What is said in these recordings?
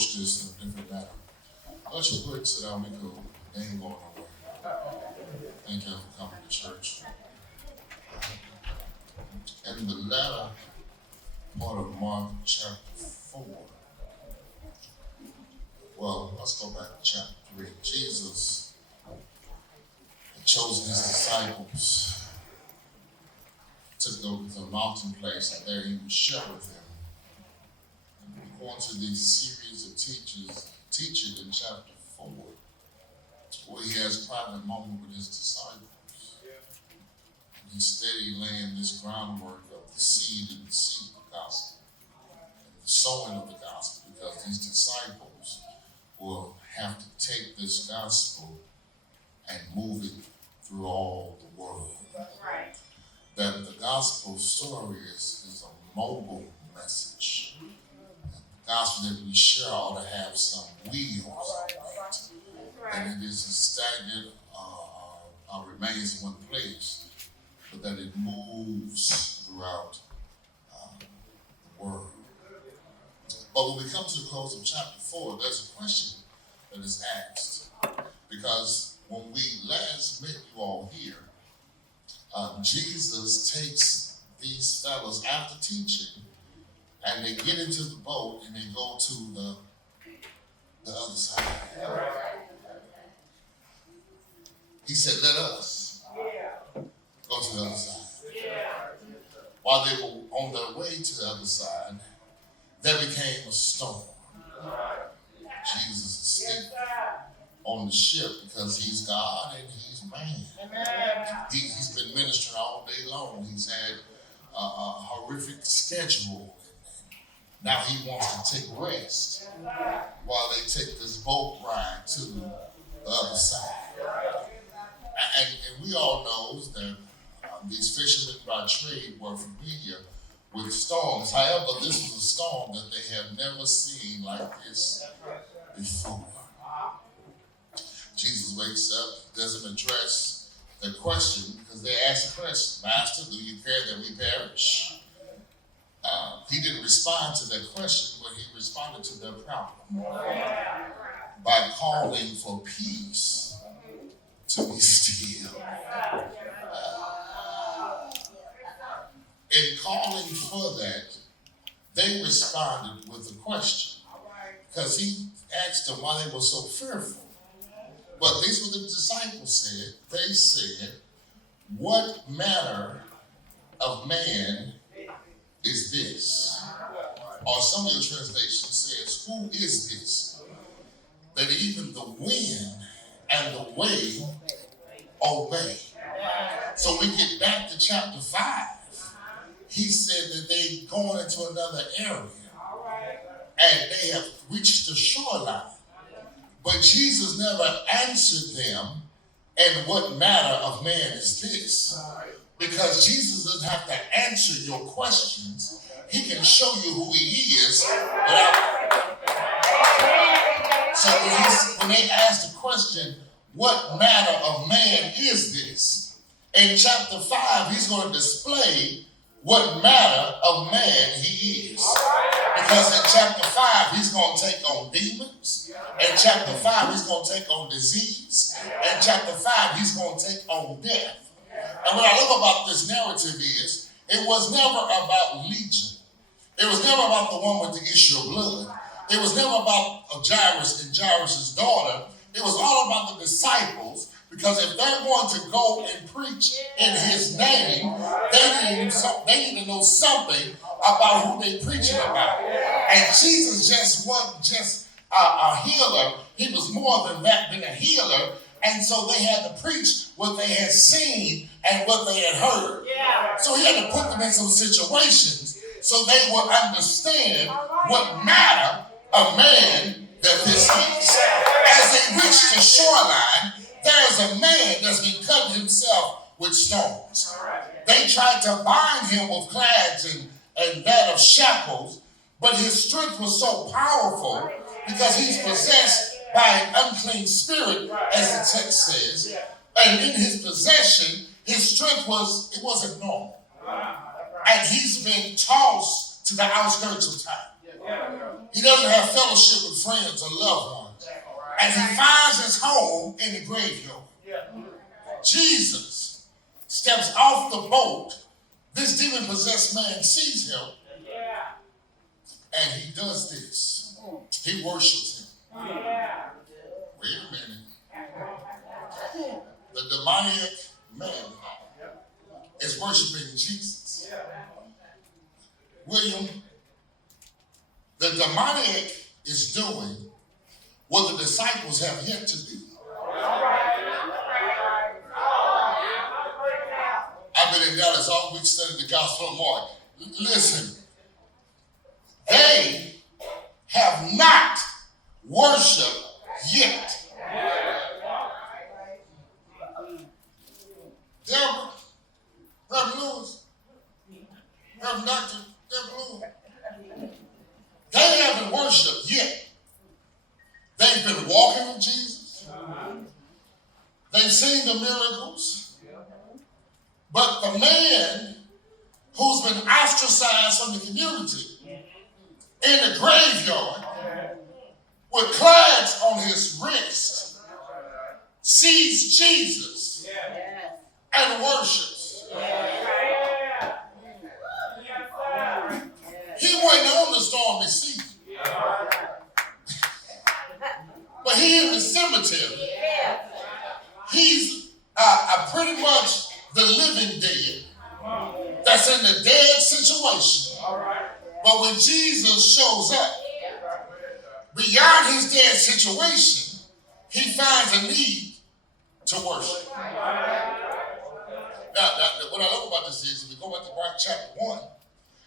approach this in a different manner. Let your quick sit down, be cool. They ain't going nowhere. Thank you for coming to church. In the latter part of Mark chapter 4, well, let's go back to chapter 3. Jesus had chosen his disciples, took them to the mountain place, and there he would share with them. And going to these series of teaching in chapter 4, where he has a private moment with his disciples. And he's steady laying this groundwork of the seed and the seed of the gospel, and the sowing of the gospel, because these disciples will have to take this gospel and move it through all the world. Right. That the gospel story is a mobile message. The gospel that we share ought to have some wheels on it. And it is a stagnant, remains in one place, but that it moves throughout the world. But when we come to the close of chapter 4, there's a question that is asked. Because when we last met you all here, Jesus takes these fellows after teaching, and they get into the boat and they go to the other side. He said, let us go to the other side. While they were on their way to the other side, there became a storm. Jesus is asleep on the ship because he's God and he's man. He's been ministering all day long. He's had a horrific schedule. Now he wants to take rest while they take this boat ride to the other side. And we all know that these fishermen by trade were familiar with storms. However, this was a storm that they have never seen like this before. Jesus wakes up, doesn't address the question, because they asked the question, Master, do you care that we perish? He didn't respond to their question, but he responded to their problem by calling for peace to be still. In calling for that, they responded with a question, because he asked them why they were so fearful. But these were the disciples said. They said, what manner of man is this? Or some of your translation says, who is this? That even the wind and the wave obey. So we get back to chapter 5. He said that they going into another area and they have reached the shoreline. But Jesus never answered them, and what manner of man is this? Because Jesus doesn't have to answer your questions. He can show you who he is So when they ask the question, what manner of man is this? In chapter 5, he's going to display what manner of man he is. Because in chapter 5, he's going to take on demons. In chapter 5, he's going to take on disease. In chapter 5, he's going to take on death. And what I love about this narrative is, it was never about Legion. It was never about the one with the issue of blood. It was never about Jairus and Jairus' daughter. It was all about the disciples, because if they're going to go and preach in his name, they need to know something about who they're preaching about. And Jesus just wasn't just a healer. He was more than that, than a healer. And so they had to preach what they had seen and what they had heard. So he had to put them in some situations so they would understand what manner of man that this is. As they reached the shoreline, there's a man that's been cutting himself with stones. They tried to bind him with clads and that of shackles, but his strength was so powerful because he's possessed by an unclean spirit, as the text says. And in his possession, his strength wasn't normal. And he's been tossed to the outskirts of time. He doesn't have fellowship with friends or loved ones. And he finds his home in the graveyard. Jesus steps off the boat. This demon-possessed man sees him. And he does this. He worships him. Wait a minute. The demoniac man is worshiping Jesus. William, the demoniac is doing what the disciples have yet to do. I've been in Dallas all week studying the Gospel of Mark. Listen, they have not worshiped yet. Deborah, Reverend Lewis, Reverend Dr. Deborah Lewis, they haven't worshiped yet. They've been walking with Jesus. They've seen the miracles. But the man who's been ostracized from the community in the graveyard with clads on his wrist sees Jesus and worships. He wasn't on the stormy sea. But he in the cemetery. He's pretty much the living dead that's in the dead situation. But when Jesus shows up, beyond his dead situation, he finds a need to worship. Now, what I love about this is, if we go back to Mark chapter 1,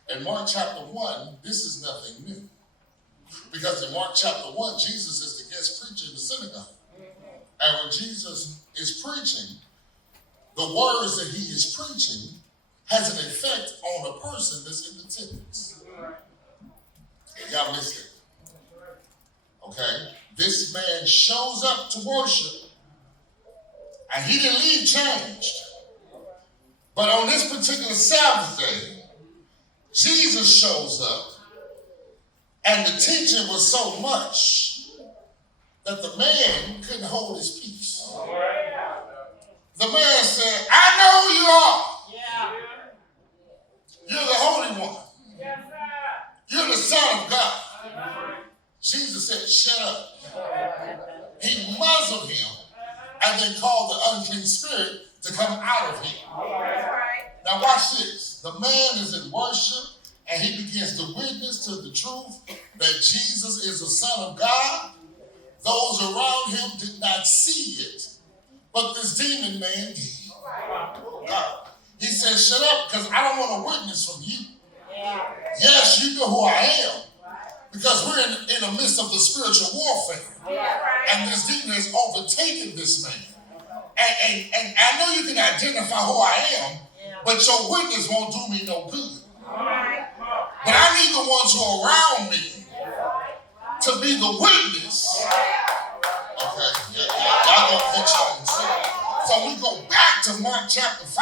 in Mark chapter 1, this is nothing new. Because in Mark chapter 1, Jesus is the guest preacher in the synagogue. And when Jesus is preaching, the words that he is preaching has an effect on a person that's in attendance. Y'all missed it. Okay? This man shows up to worship, and he didn't leave changed. But on this particular Sabbath day, Jesus shows up, and the teaching was so much that the man couldn't hold his peace. The man said, I know you are. You're the Holy One. You're the Son of God. Jesus said, shut up. He muzzled him and then called the unclean spirit to come out of him. Now watch this. The man is in worship and he begins to witness to the truth that Jesus is the Son of God. Those around him did not see it, but this demon man did. He said, shut up, because I don't want a witness from you. Yes, you know who I am, because we're in the midst of the spiritual warfare. And this demon has overtaken this man. And I know you can identify who I am, but your witness won't do me no good. But I need the ones who are around me to be the witness. Okay, y'all gonna catch on. So we go back to Mark chapter 5.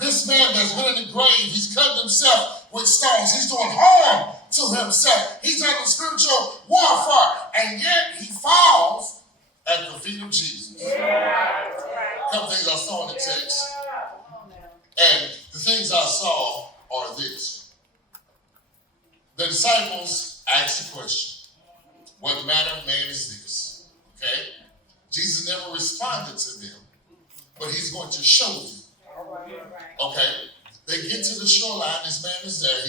This man that's been in the grave, he's cutting himself with stones. He's doing harm to himself. He's under spiritual warfare, and yet he falls at the feet of Jesus. A couple things I saw in the text, and the things I saw are this. The disciples asked the question, what manner of man is this? Okay? Jesus never responded to them, but he's going to show them. Okay? They get to the shoreline, this man is there,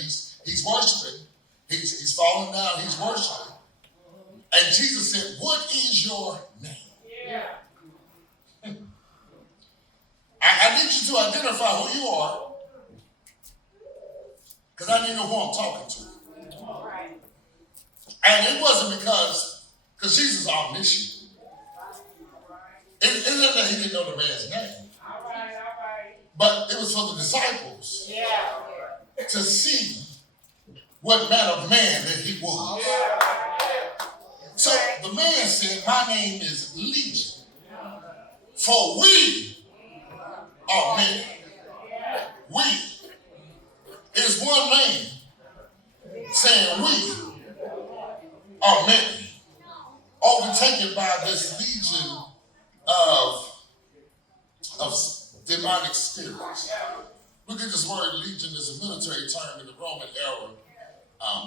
he's worshiping, he's falling down, he's worshiping. And Jesus said, what is your name? I need you to identify who you are, because I need to know who I'm talking to. And it wasn't because Jesus is omniscient. It isn't that he didn't know the man's name. But it was for the disciples to see what manner of man that he was. So the man said, my name is Legion, for we are many. We is one man saying we are many, overtaken by this legion of demonic spirits. Look at this word legion is a military term in the Roman era,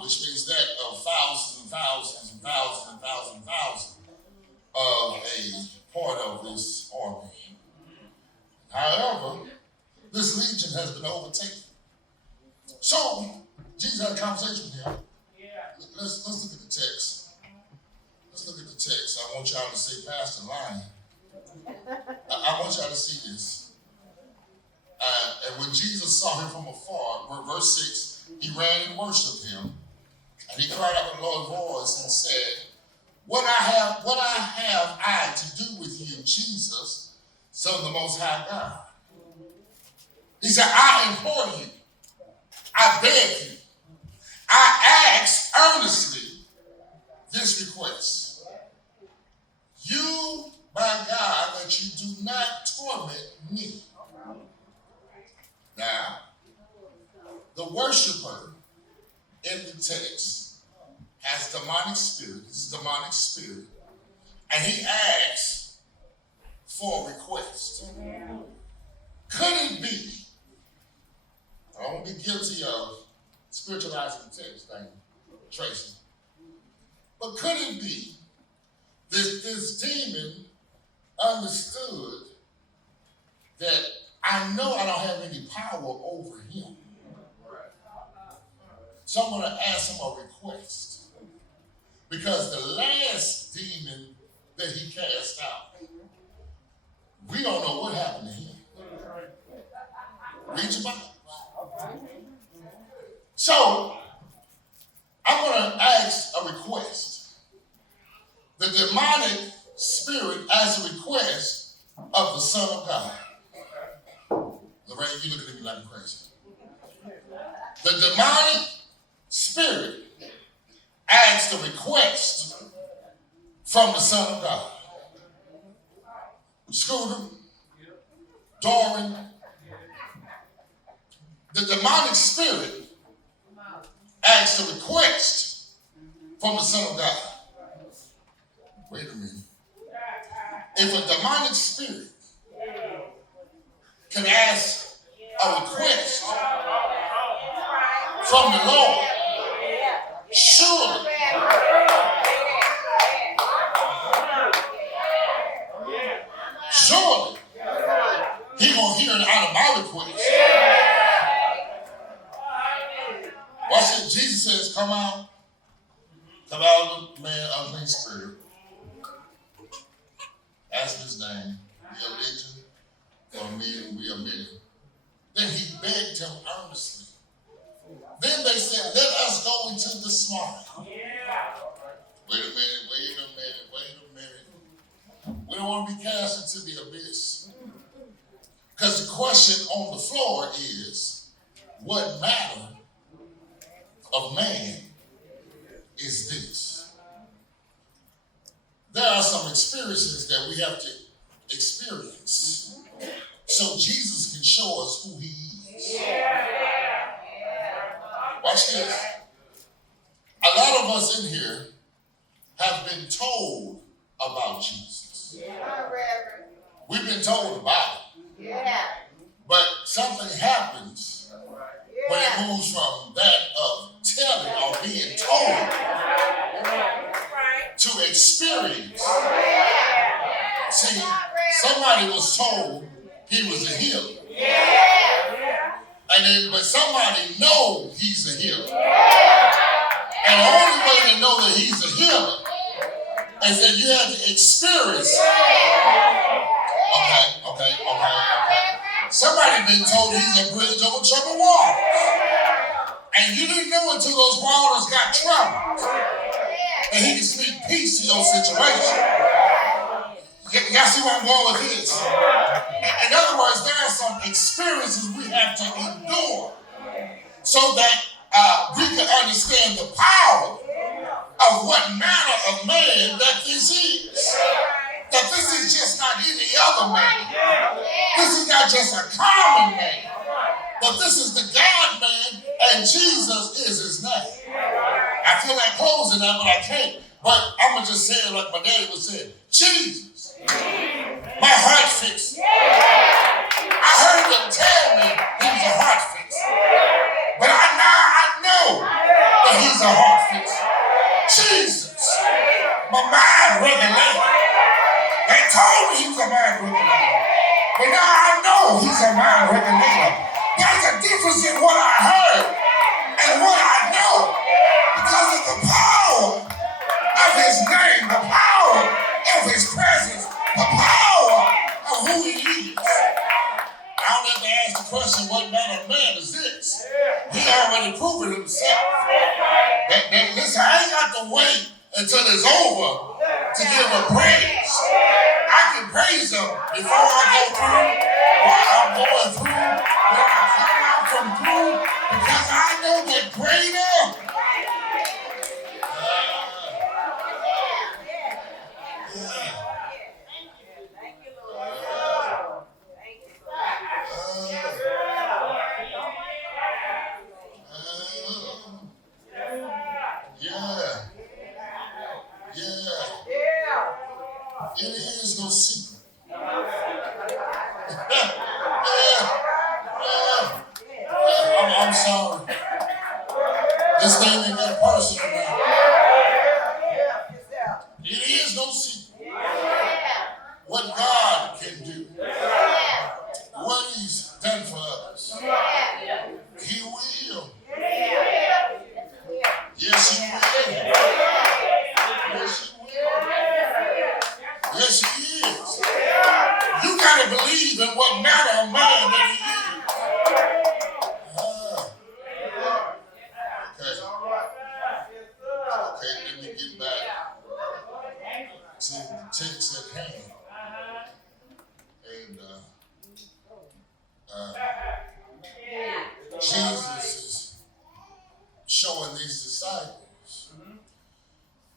which means that of thousands and thousands and thousands and thousands and thousands of a part of this army. However, this legion has been overtaken. So, Jesus had a conversation with him. Let's look at the text. Let's look at the text. I want y'all to say, Pastor Lion. I want y'all to see this. And when Jesus saw him from afar, verse 6, he ran and worshiped him. And he cried out with a loud voice and said, What have I to do with you, Jesus, Son of the Most High God? He said, I implore you. I beg you. I ask earnestly this request. You, by God, that you do not torment me. Now, the worshiper in the text has demonic spirit. This is demonic spirit. And he asks for a request. Could it be, I don't want to be guilty of spiritualizing the text, thank you, Tracy. But could it be this demon understood that I know I don't have any power over him. So I'm going to ask him a request. Because the last demon that he cast out, we don't know what happened to him. Read your Bible. So, I'm going to ask a request. The demonic spirit asks a request of the Son of God. Lorraine, you looking at me like I'm crazy. The demonic spirit asks a request from the Son of God. Scooter, Darian, the demonic spirit asks a request from the Son of God. Wait a minute. If a demonic spirit can ask a request from the Lord, surely he gonna hear it out of my request. Watch it. Jesus says, come out of the man, unclean spirit. Ask his name. We are legion. We are many. Then he begged him earnestly. Then they said, let us go into the smart. Wait a minute. We don't want to be cast into the abyss. Because the question on the floor is, what manner of man is this? There are some experiences that we have to experience so Jesus can show us who he is. Watch this. A lot of us in here have been told about Jesus. We've been told about it. But something happens when it moves from that of telling or being told to experience. See, somebody was told he was a healer. But somebody knows he's a healer. And the only way to know that he's a healer is that you have to experience. Okay. Somebody been told he's a bridge over troubled waters. And you didn't know until those waters got troubled that he can speak peace to your situation. Y'all see where I'm going with this? In other words, there are some experiences we have to endure so that we can understand the power of what manner of man that this is. That this is just not any other man. This is not just a common man. But this is the God man, and Jesus is his name. I feel like closing now, but I can't. But I'm going to just say it like my daddy would say, Jesus, my heart fixer. I heard him tell me he was a heart fixer. But now I know that he's a heart fixer. Jesus, my mind regulator. They told me he was a mind regulator. But now I know he's a mind regulator. There's a difference in what I heard and what I know. Because of the power of his name, the power of his presence, the power of who he is. I don't have to ask the question, what manner of man is this? He already proven himself. Listen, I ain't got to wait until it's over to give him praise. I can praise him before I go through, while I'm going through, when I come out from through, because I know that greater. It is no secret. I'm sorry. This thing ain't got personal now. It is no secret what God can do. What he's done for us. He will. Yes, he will. Yes, he will. Yes, he is. You got to believe in what manner of man that he is. Okay, let me get back to the text at hand. And Jesus is showing these disciples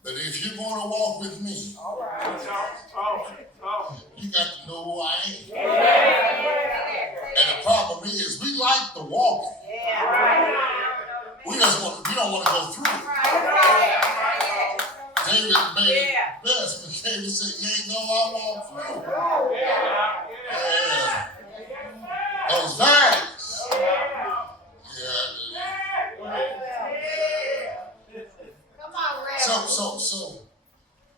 that if you're going to walk with me, you got to know who I am. And the problem is, we like the walking. We don't want to go through it. David made it best, but David said, you ain't know I walk through. Yeah. Those valleys.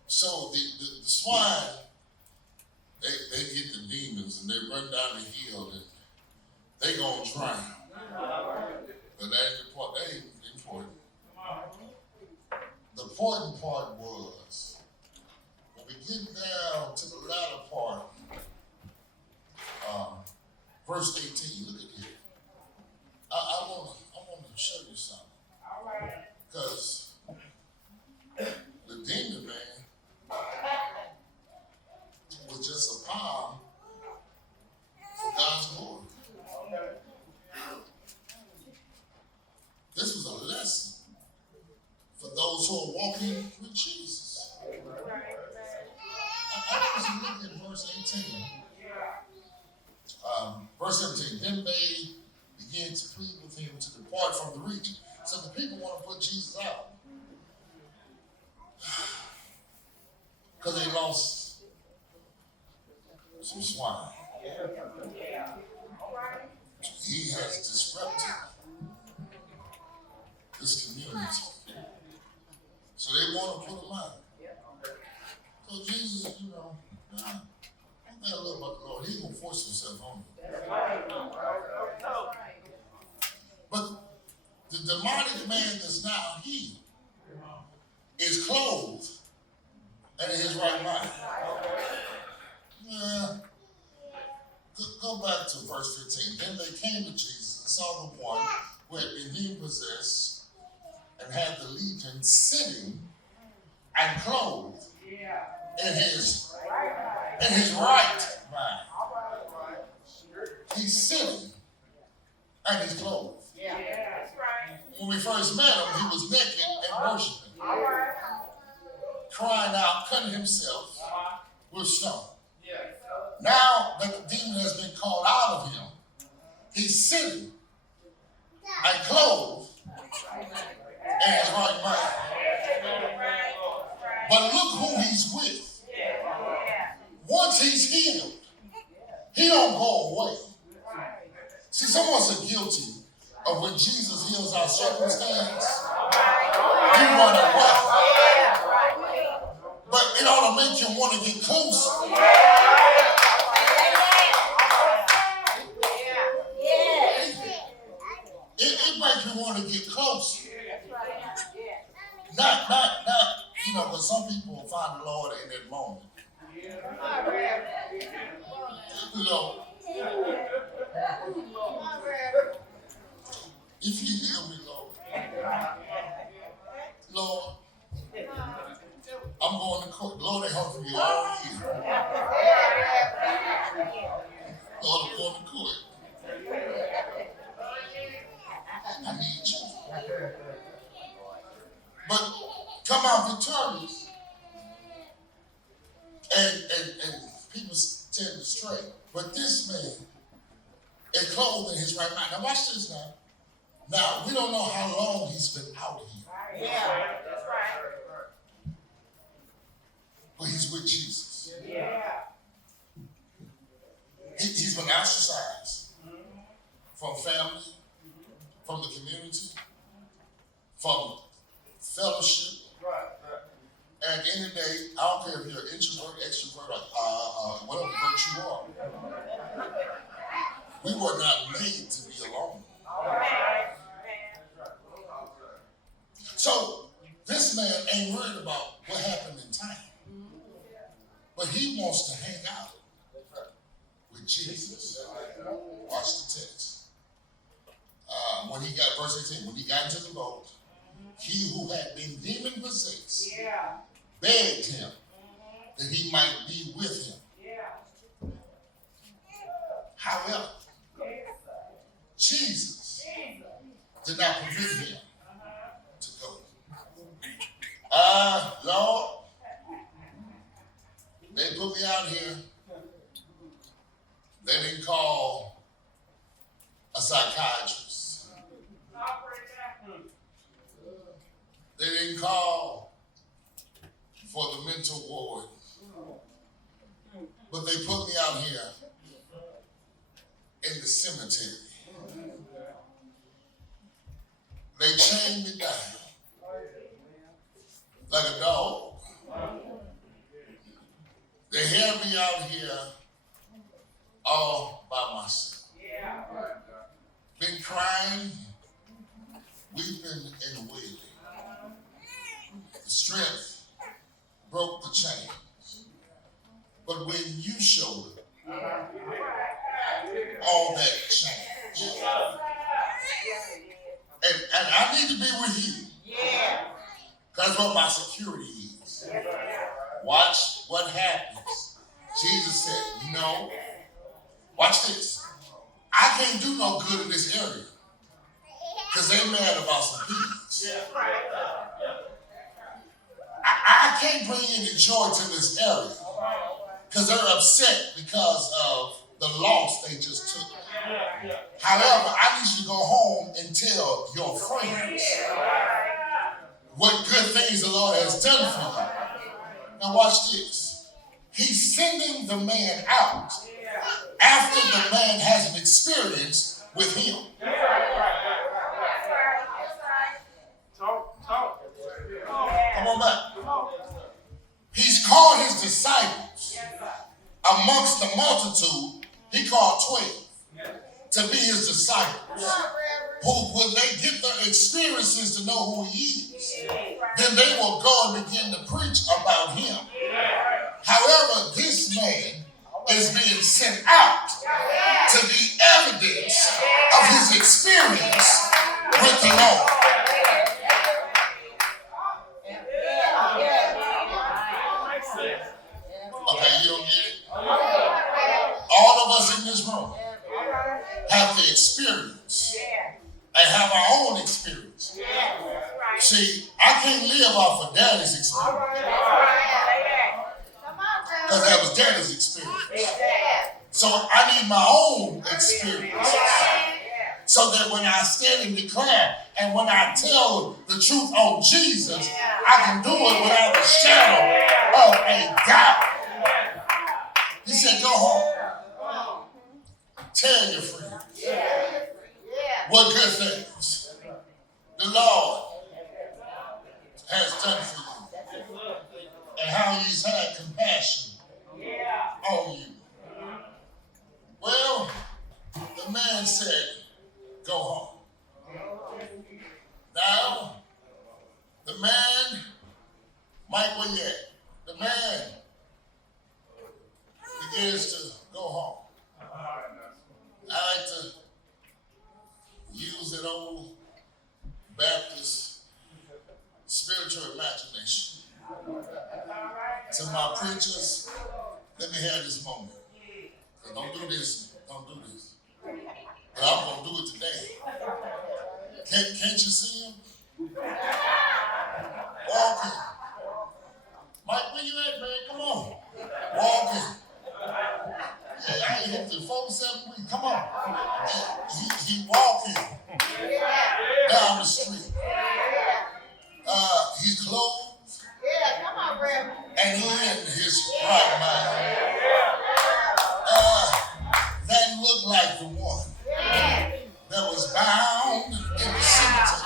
So the swine, they get the demons and they run down the hill and they gonna drown. But that ain't important. The important part was when we get down to the latter part, verse 18. Look at here. I want to show you something. Because the demon man was just a palm for God's glory. This was a lesson for those who are walking with Jesus. I want you to look at verse 18. Verse 17. Then they began to plead with him to depart from the region. So the people want to put Jesus out because they lost some swine. He has disrupted this community. So they want to put him out. So Jesus, I love about the Lord. He ain't going to force himself on you. But the demonic man that's now healed is clothed and in his right mind. Go back to verse 15. Then they came to Jesus and saw the one who had been demon-possessed and had the legion sitting and clothed in his right mind. He's sitting and he's clothed. When we first met him, he was naked and worshiping, crying out, cutting himself with stone. Now that the demon has been called out of him, he's sitting and clothed in his right mind. But look who he's with. Once he's healed, he don't go away. See, some of us are guilty of when Jesus heals our circumstance, we run away. But it ought to make you want to get closer. It makes me want to get closer. Not, but some people find the Lord in that moment. If you heal me, Lord, Lord, I'm going to court. Lord, they hungry me all year. Lord, I'm going to court. I need you. But come out victorious. And people tend to stray. But this man is clothed in his right mind. Now watch this now. Now, we don't know how long he's been out here. Yeah, that's right. But he's with Jesus. Yeah. He's been ostracized from family, from the community, from fellowship. And in the day, I don't care if you're an introvert, extrovert, whatever virtue you are. We were not made to be alone. So this man ain't worried about what happened in time. But he wants to hang out with Jesus. Watch the text. When he got, verse 18, when he got into the boat, he who had been demon possessed begged him that he might be with him. However, Jesus did not permit him to go. Lord, they put me out here. They didn't call a psychiatrist. They didn't call for the mental ward. But they put me out here in the cemetery. They chained me down like a dog. They had me out here all by myself. Been crying, weeping, and wailing. The strength broke the chains. But when you showed up, all that changed. And I need to be with you. That's what my security is. Watch what happens. Jesus said, no. Watch this. I can't do no good in this area because they mad about some peas. I can't bring any joy to this area because they're upset because of the loss they just took. However, I need you to go home and tell your friends what good things the Lord has done for you. Now watch this. He's sending the man out after the man has an experience with him. Come on back. He's called his disciples. Amongst the multitude, he called 12 to be his disciples. Who, when they get their experiences to know who he is, then they will go and begin to preach about him. However, this man is being sent out to be evidence of his experience with the Lord. Okay, you don't get it? All of us in this room have the experience and have our own experience. See, I can't live off of daddy's experience because that was daddy's experience. So I need my own experience so that when I stand and declare and when I tell the truth on Jesus, I can do it without a shadow of a doubt. He said, go home. Tell your friends what good things the Lord has done for you and how he's had compassion on you. Well, the man said, go home. Now, the man, Mike, where you at? The man begins to go home. I like to use an old Baptist spiritual imagination. To my preachers, let me have this moment. Don't do this. Don't do this. But I'm going to do it today. Can't you see him? Walking. Mike, where you at, man? Come on. Walking. Yeah, I ain't hit the 47 weeks. Come on. He walking down the street. He's clothed. Come on, Reverend. And he in his right mind. That looked like the one that was bound in the cemetery.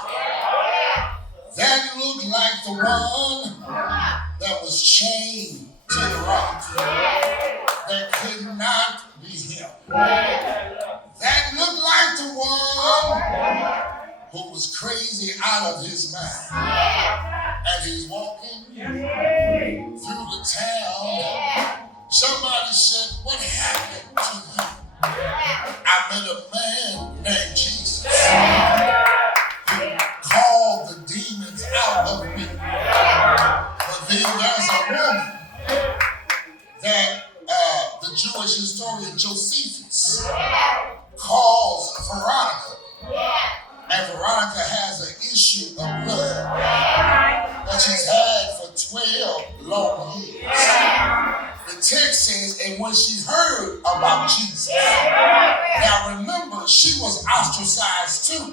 That looked like the one that was chained to the rock. That could not be him. That looked like the one who was crazy out of his mind. And he's walking through the town. Somebody said, what happened to you? I met a man named Jesus who called the demons out of me. But then there's a woman that the Jewish historian Josephus calls Veronica. And Veronica has an issue of blood that she's had for 12 long years. The text says, and when she heard about Jesus, now remember, she was ostracized too.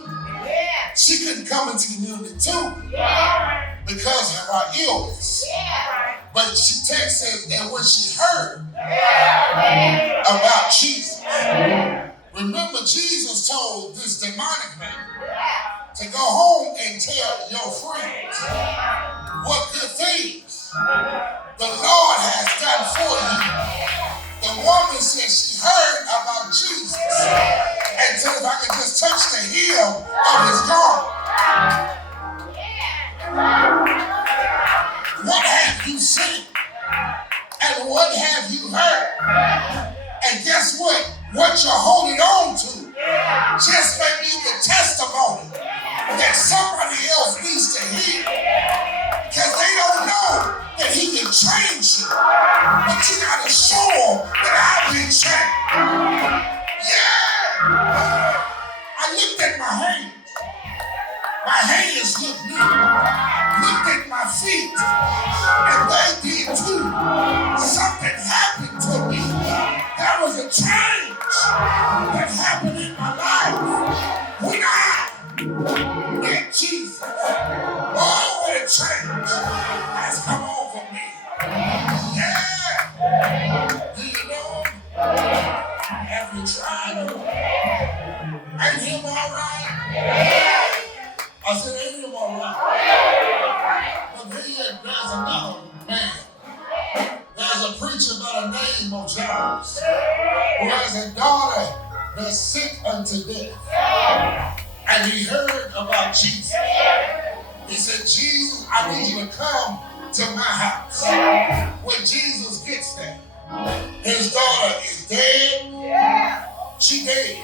She couldn't come into the community too because of her illness. But the text says, and when she heard about Jesus, remember Jesus told this demonic man to go home and tell your friends what good things the Lord has done for you. The woman said she heard about Jesus and said if I could just touch the hem of his garment. What have you seen? And what have you heard? And guess what? What you're holding on to just may be the testimony that somebody else needs to hear. Because they don't know that he can change you. But you got to show them that I've been changed. Yeah. I looked at my hands. My hands look new. Looked at my feet. And they did too. Something happened to me. There was a change that happened in my life when I met Jesus. Oh, what a change has come over me. Yeah. Do you know? Have you tried him? Ain't him all right? I said, ain't him all right? But then there's another man. There's a preacher by the name of Charles who has a daughter that's sick unto death. And he heard about Jesus. He said, Jesus, I need you to come to my house. When Jesus gets there, his daughter is dead. She dead.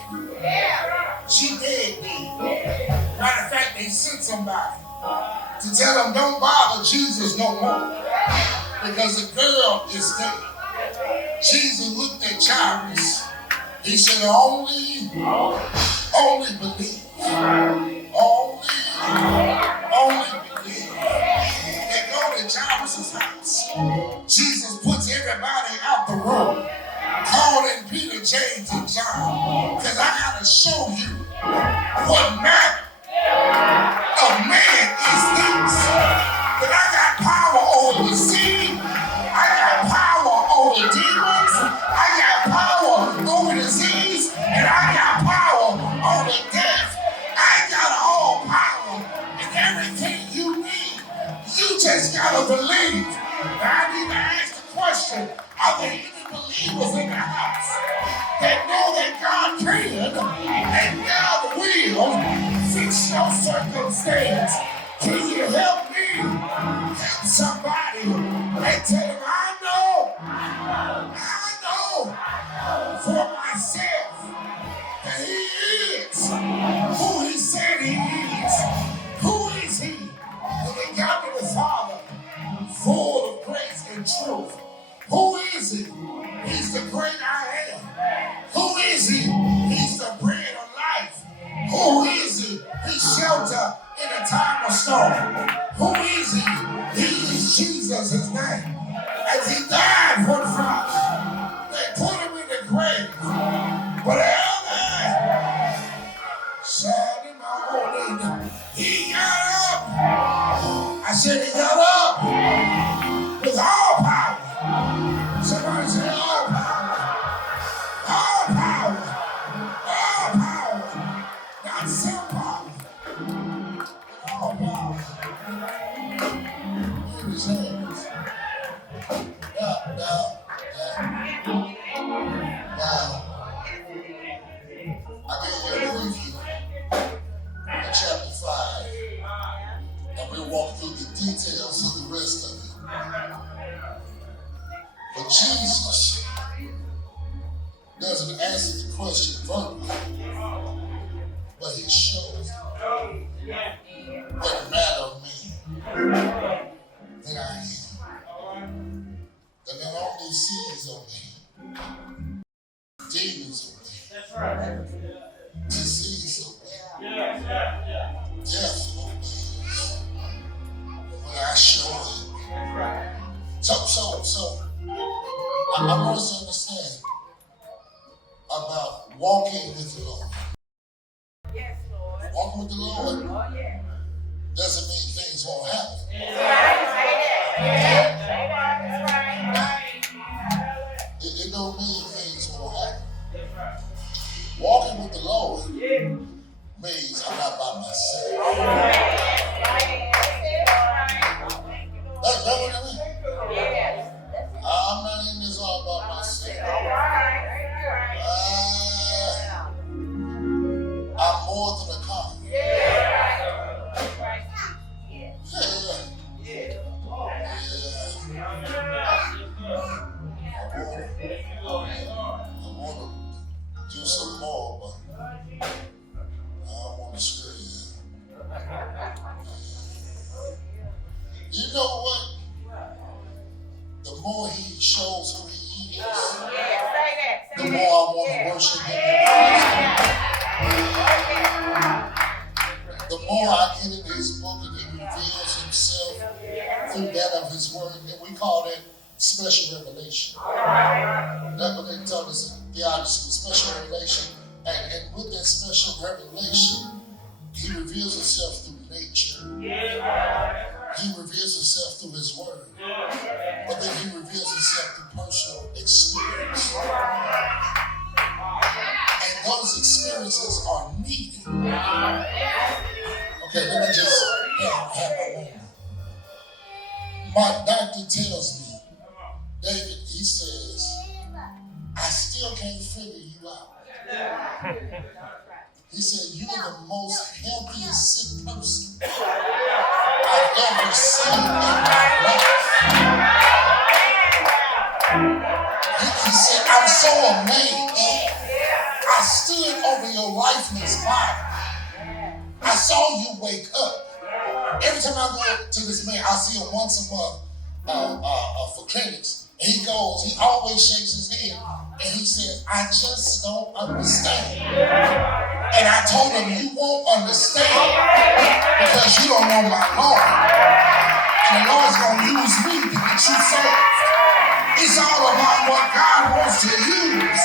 She dead. Matter of fact, they sent somebody to tell them don't bother Jesus no more because the girl is dead. Jesus looked at Jairus. He said, only believe. Only believe. They go to Jairus' house. Jesus puts everybody out the room, calling Peter, James, and John, because I got to show you What manner of man is this? That I got power over the sea. I got power over demons. I got power over disease. And I got power over death. I got all power and everything you need. You just gotta believe. Now I need to ask the question, are there any believers in the house that know that God can and God will fix your circumstance? Can you help me? Help somebody and tell them, I know for myself that He is who He said He is. Who is He? The God of the Father, full of grace and truth. Who is He? He's the great I am. Who is He? He's the bread of life. Who is He? He's shelter in a time of storm. Who is He? He is Jesus, His name. As He died one Friday, they put Him in the grave. But early, Saturday morning, He got up. I said He got up with all power. Somebody say all power. All power. All power. Not some power. All power. In His hands. Now. I gave you a preview in chapter 5. And we'll walk through the details of the rest of it. But Jesus doesn't answer the question verbally, but He shows what manner of man that I am. That not only sees on me, demons on me, disease on me, death on me, when I show up. So I want us to understand about walking with the Lord. Yes, Lord. Walking with the Lord doesn't mean things won't happen. It don't mean things won't happen. Walking with the Lord means I'm not by myself. That's what I mean. I'm not in this all by myself. I'm more than a conqueror. I want to do some more, but I don't want to scare you. You know what? The more He shows who He is, the more I want to worship Him. The more I get into His book and He reveals Himself through that of His word, and we call that special revelation. That's what they tell us in theology school, special revelation. And with that special revelation, He reveals Himself through nature. He reveals Himself through His word. But then He reveals Himself through personal experience. And those experiences are needed. Okay, let me just have my moment. My doctor tells me, David, he says, I still can't figure you out. He said, you're the most healthiest sick person I've ever seen in my life. He said, I'm so amazed. I stood over your lifeless body. I saw you wake up. Every time I go to this man, I see him once a month for clinics. And he always shakes his head. And he says, I just don't understand. And I told him, you won't understand because you don't know my Lord. And the Lord's going to use me to get you saved. It's all about what God wants to use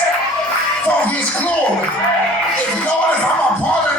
for His glory. If I'm a part of